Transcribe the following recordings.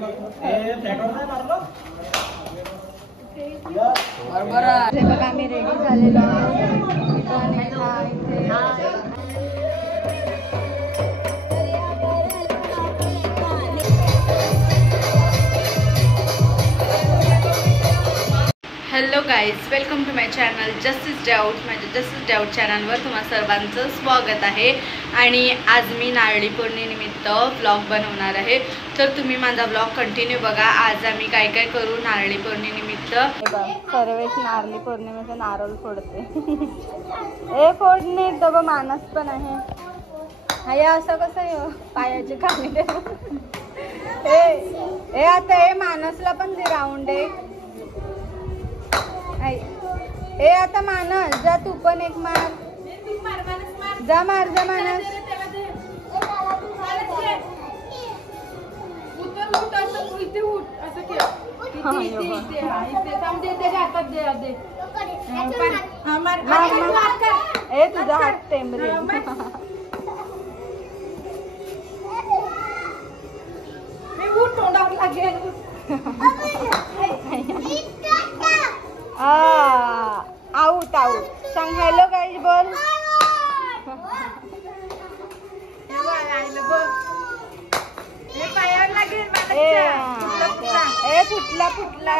बरोबर बघा आम्ही रेडी झालेलो आहोत. Hello guys, welcome to my channel Justice Doubt. माझ्या जस्टिस डाऊट चॅनलवर तुम्हा सर्वांचं स्वागत आहे. आणि आज मी नारळी पौर्णिमेनिमित्त व्लॉग बनवणार आहे, तर तुम्ही माझा व्लॉग कंटिन्यू बघा. आज आम्ही काय काय करू नारळी पौर्णिमेनिमित्त. सर्वेश नारळी पौर्णिमेचा नारळ फोडते. हे फोडणे तर मानस पण आहे. हाय असं कसं पायाचे खाली हे आता हे मानसला पण दे राऊंड एक. ए आता मानस जा, तू पण एक मार. जा मार, जा मानस. ए तुझा हात टेंबरे. Out out. सांग हॅलो गाईज बोल. फुटला फुटला.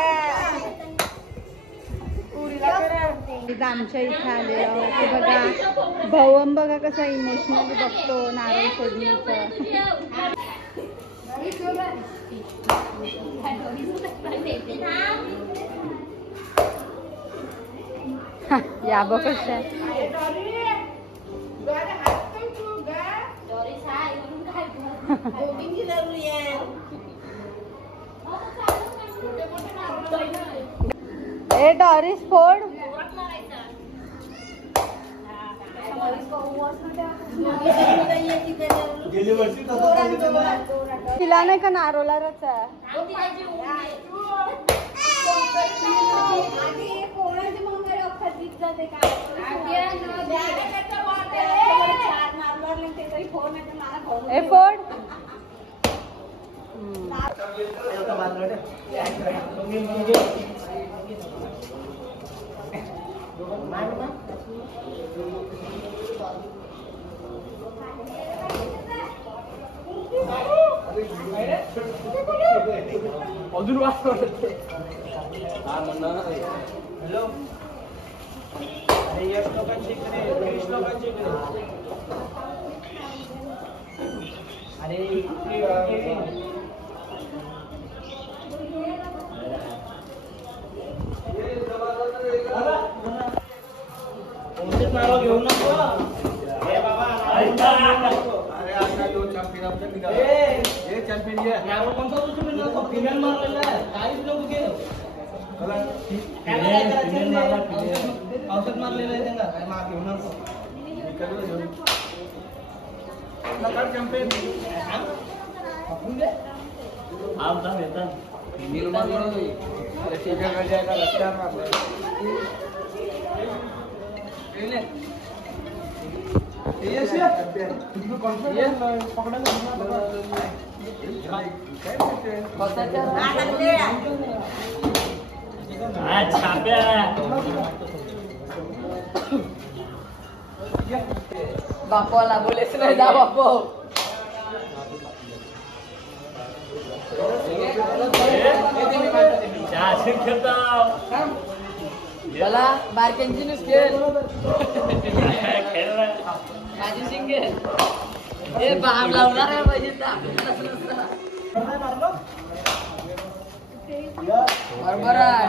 आमच्या इथे आलेलो आहोत. बघा भवम बघा कसा इमोशनली बघतो नारळ फोडणीचं. या बघ कशा ए डॉरिस फोड. तिला नाही का नारोला रचा. ए फोड. अजून वाटत हॅलो. एक लोकांची इकडे 20 लोकांची इकडे. अरे नाव घेऊ नको. अरे बाबा अरे आता तो चॅम्पियन आपल्या निघाला. हे चॅम्पियन आहे. नाव कोणता तुम्ही नको फिमेल मारलेला आहे. काहीच नको केलं. औषध मारलेलं आहे त्यांना. काय मार घेऊ नको. चॅम्पियन आपण दे आप जा येतात. फिमेल मारलं नाही. रस्त्यावर जायला रस्त्यावर मारलं. बापाला बोलेच नाही जा बापो. मला बारक्यांची नुसते माझी शिंगे हे बाम लावणार आहे पाहिजे. बरोबर आहे.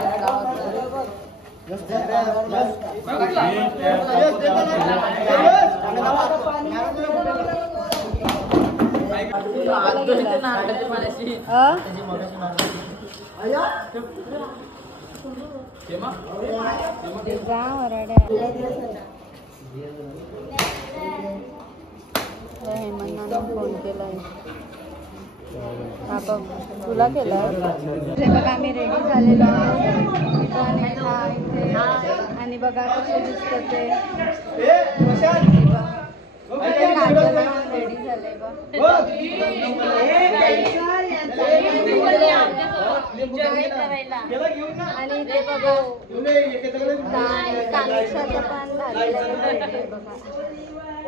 फोन केलाय तुला केलाय. बघा आम्ही रेडी झालेलो आहोत. आणि बघा कसे दिसत ते. रेडी झालंय बघ. आणि ते बघा कानेक्षाचं पण झालेलं आहे बघा.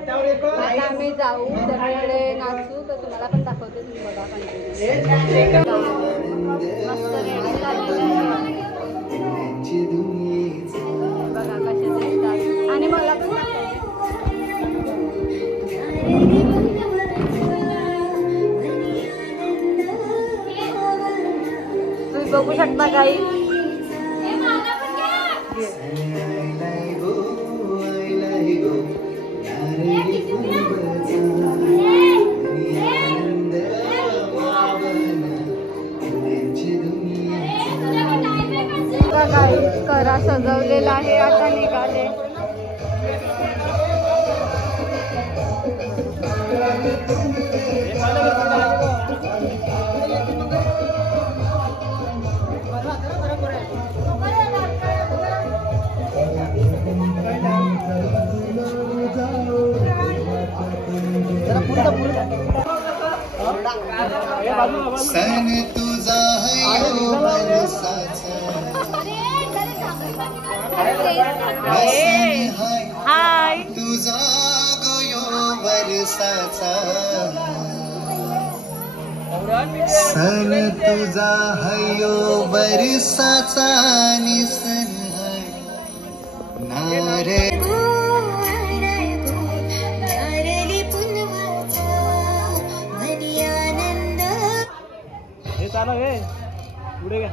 आता आम्ही जाऊ सगळीकडे नाचू तर तुम्हाला पण दाखवते. तुम्ही बघा मस्त रेडी झालेलं आहे बघा कसे दिसतात. आणि मला पण तुम्ही बघू शकता काही करा सजवलेला आहे. आता निघाले सन तुझा हाय तुझा गयो वर्षाचा सन तुझा हयो वर्षाचा निसन नारे चालू आहे पुढे घ्या.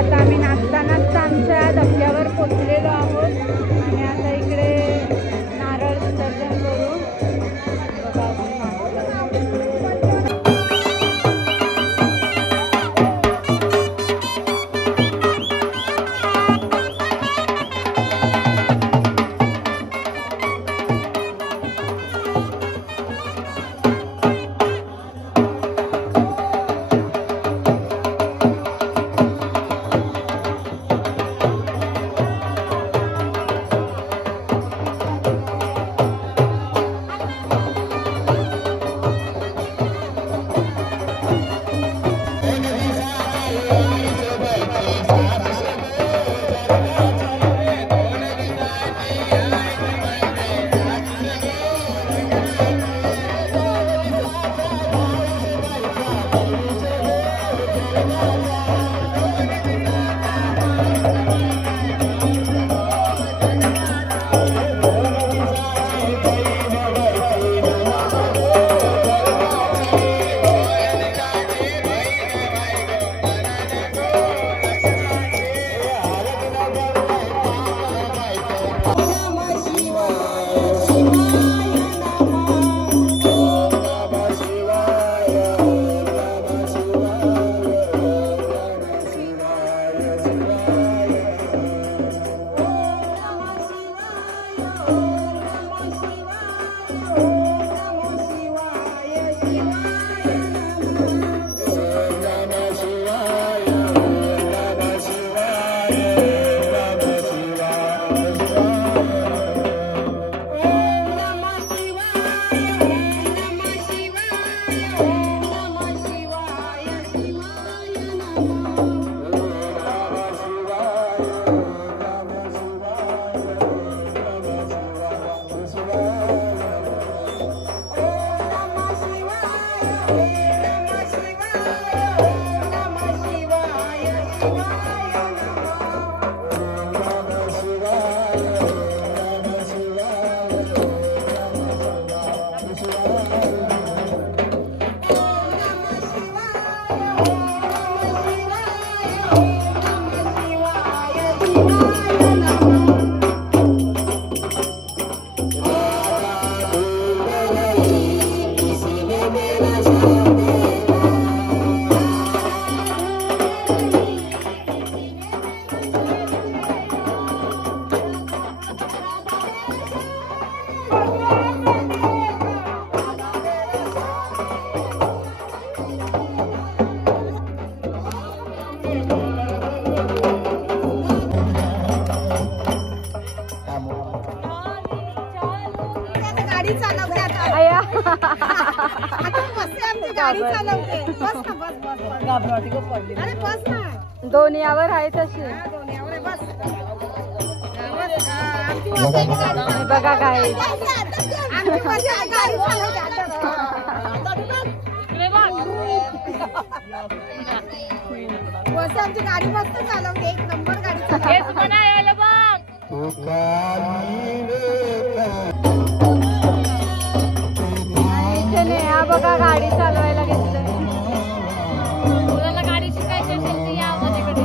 आता आम्ही नाचतानाच आमच्या धबक्यावर पोचलेलो आहोत आणि आता इकडे नारळ विसर्जन करू. बघा आपण दोन्हीवर आहे तशी. बघा काय आमची गाडी मस्त चालवते, एक नंबर गाडी चालवते. बघा गाडी चालवायला घेतलं. मुलाला गाडी शिकायची असेल तर या माझ्याकडे.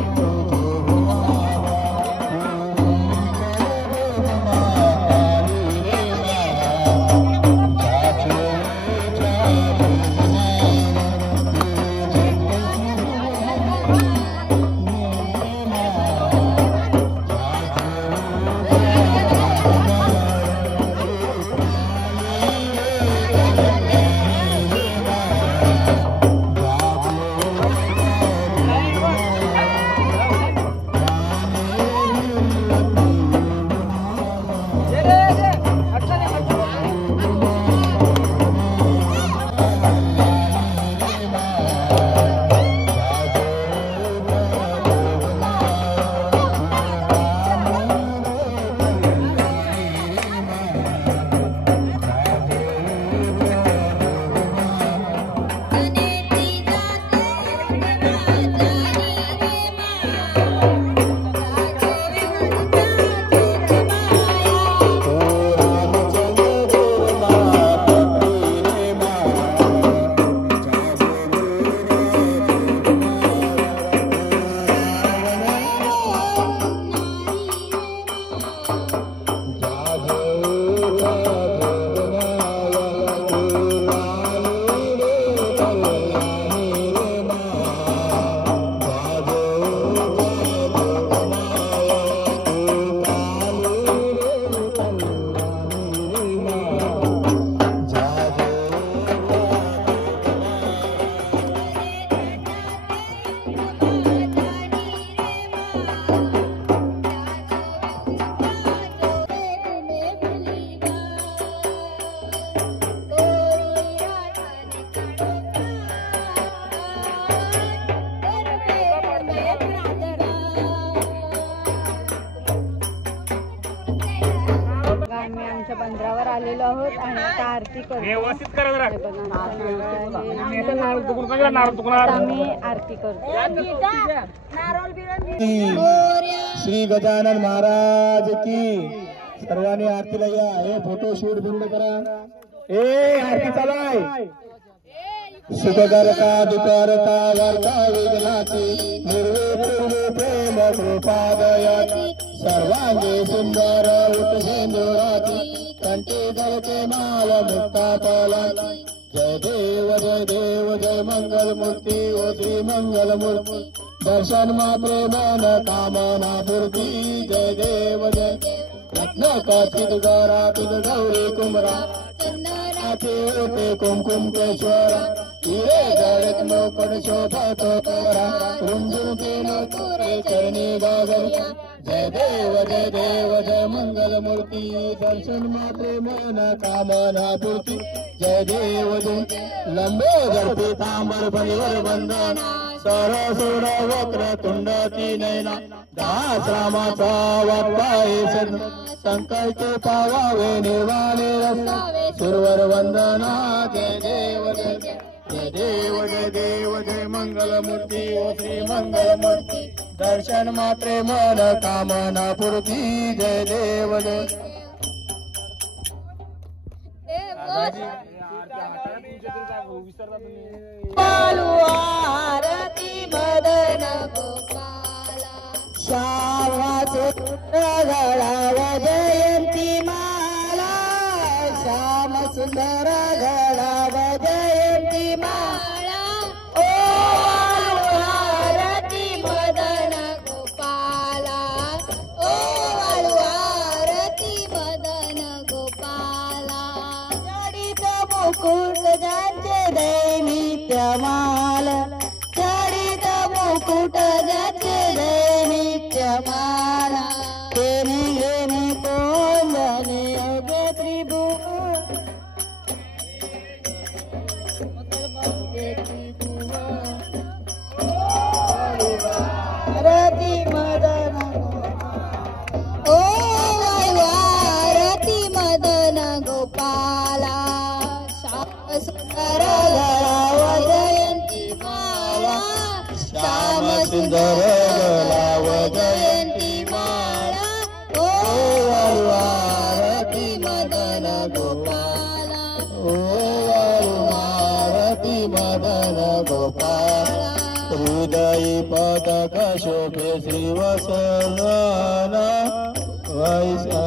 आहोत आणि आता आरती करतो. हे बघा, आता आम्ही आरती करतो. श्री गजानन महाराज की. सर्वांनी आरतीला या. हे फोटो शूट बंद करा. आरती चालू आहे. सुखकर्ता दुःखहर्ता वार्ता विघ्नाची निर्वे प्रेम कृपादयाची सर्वांगे सुंदर उत्सेंदुराची कंठी धरते माल मुक्ता फलाची. जय देव जय मंगल मूर्ती ओ श्री मंगल मूर्ती. दर्शन मात्रे मन कामना पूर्ती. जय देव जय रत्नकाचित गौराचित गौरी कुमरा होते कुमकुम केश्वरा. हिरे जळत मोकड शोभतो तोरा रुंजुकेन तुरे चरणी गागरिया. जय देव जय मंगल मूर्ती. दर्शन मात्रे मन कामना पूर्ती. जय देव जय लंबोदर पीतांबर परिवर वंदना सरसुर वक्र तुंडती नयना. दास रामाचा वाटपाय सदना संकल्प पावावे निर्वाणे रस्ता सुरवर वंदना. जय देव जय मंगल मूर्ती ओ श्री मंगल मूर्ती. दर्शन मात्रे मन कामना पूर्ती. जय देव जय. आरती मदन गोपाला श्यामाचे गळाव जयंती माला. श्याम सुंदर गळाव जयंती माला. ओ आरती मदन गोपाला. ओ आरती मदन गोपाला. जडित मुकुट ज्याचे दैनित्यमाल. जडित मुकुट ज्याचे दैनित्यमाल. तेने घेणे कोंदणे अगे त्रिभुवन. आरती मदन ओ आरती मदन गोपाला. श्याम सुंदर गळाव जयंती माला. श्याम सुंदर गळाव जयंती माला. ओ आरती मदन गोपाला. ओ आरती मदन गोपाला. हृदयी पदक शोभे श्रीवत्सना वैसा.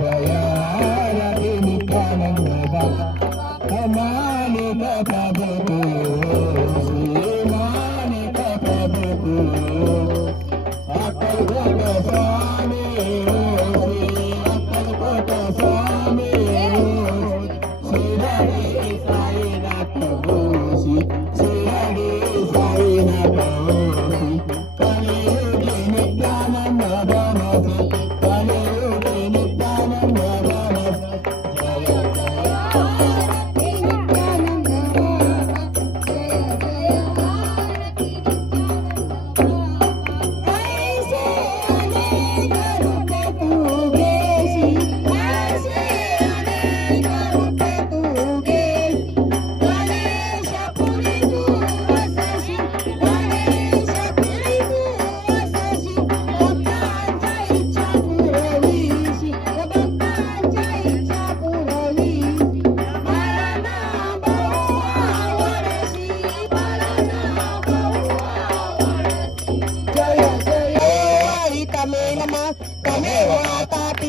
जय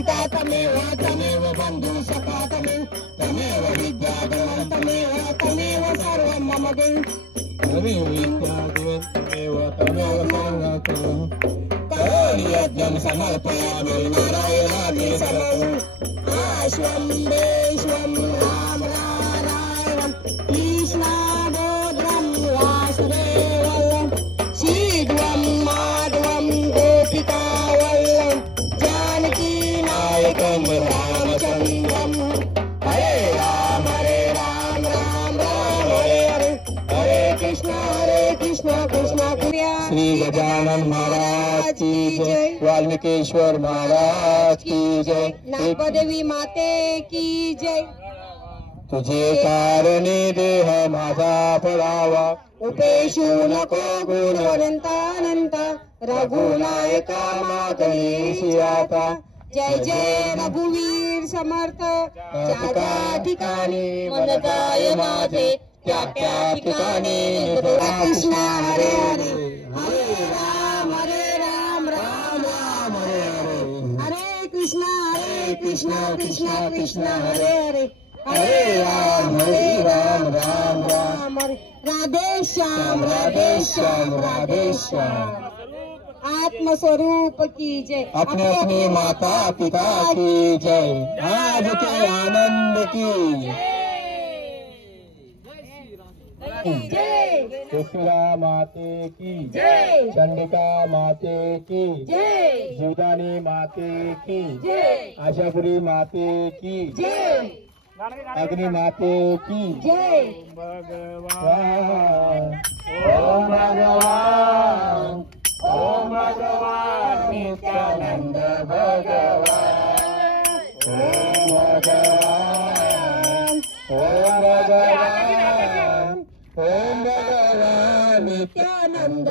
पिता तमेव तमेव बंधु सखा तमेव तमेव विद्या देवं तमेव तमेव सर्वं मम देव तमेव विद्या देवं तमेव तमेव सर्वं करोमि यज्ञं समर्पयामि नारायणाग्नि समम् आश्वं देश्वं राम नारायणं कृष्णाबोधं वासुदेवं शीघ्रं माधवं गोपिकावल्लभं जानकी नायकं रामचन्द्रं हरे राम राम राम हरे हरे हरे कृष्ण कृष्ण कृष्ण श्री गजानन महाराज की जय वाल्मीकेश्वर महाराज की जय नागदेवी माते की जय तुझे कारणे देह माझा पडावा उपेशू नको गुण अनंतानंत रघुनायका मातलेशी आता जय जय रघुवीर समर्थ ज्या ठिकाणी मन जाय माझे त्या ठिकाणी कृष्ण हरे हरे हरे राम राम राम हरे हरे हरे कृष्ण कृष्ण कृष्ण हरे हरे हरे राम राम राम हरे राधे श्याम राधे श्याम आत्मस्वरूप की जय अपने अपने माता पिता की जय आज के आनंद की जय सुशीला माते की जय चंडिका माते की जय जीवदानी माते की जय आशापुरी माते की जय अग्नि माते की जय भगवान ओम भगवान नित्यानंद भगवान ओम भगवान नित्यानंद भगवान ओम भगवान नित्यानंद ओम भगवान नित्यानंद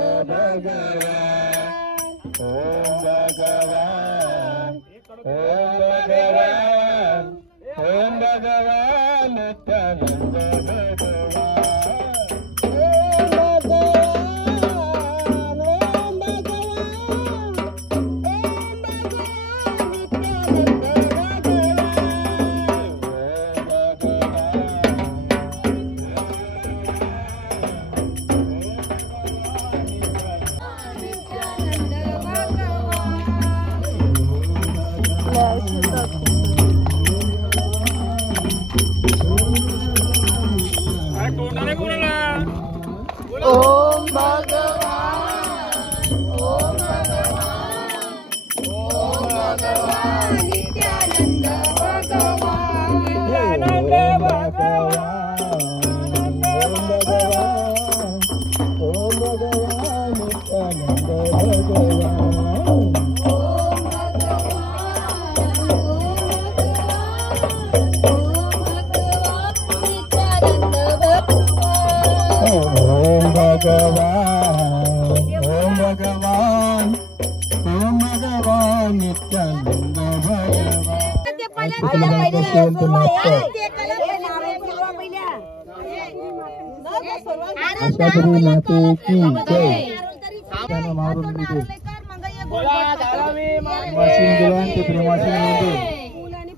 भगवान ओम भगवान नित्यानंद आशापुरी माते की जय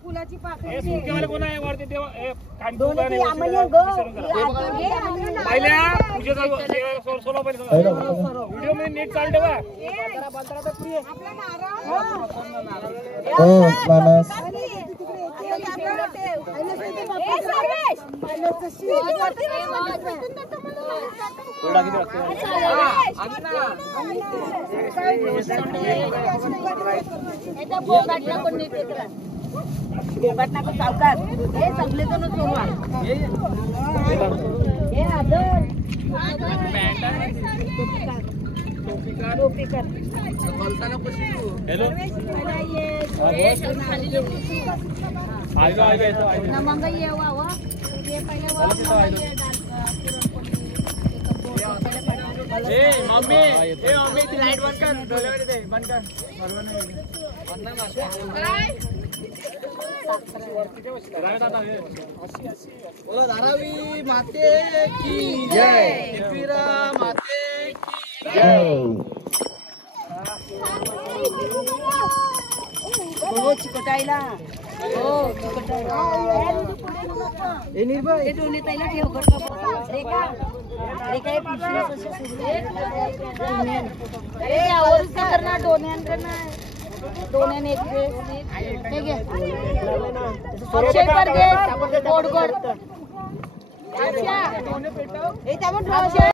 फुलाची व्हिडिओ मध्ये नीट चालते बा घटना को सावकार हे सगळे जण सोडवा हे आदर टोपीकर हेलो मंगा ये वा ये पहिले मम्मी ती लाईट बंद कर डोळ्यावर दे बंद कर बोलो धारावी माते की जय त्रिपुरा माते की जय चिकटायला हो चिकटायला हे निर्भय हे दोन्ही ताईला ठेव कर रेखा रेखा हे पिशवीला कसे सुरले अरे यावरच करणार दोन्यान एक हे घे अक्षय पर घे गोड गोड अच्छा हे त्यावर अक्षय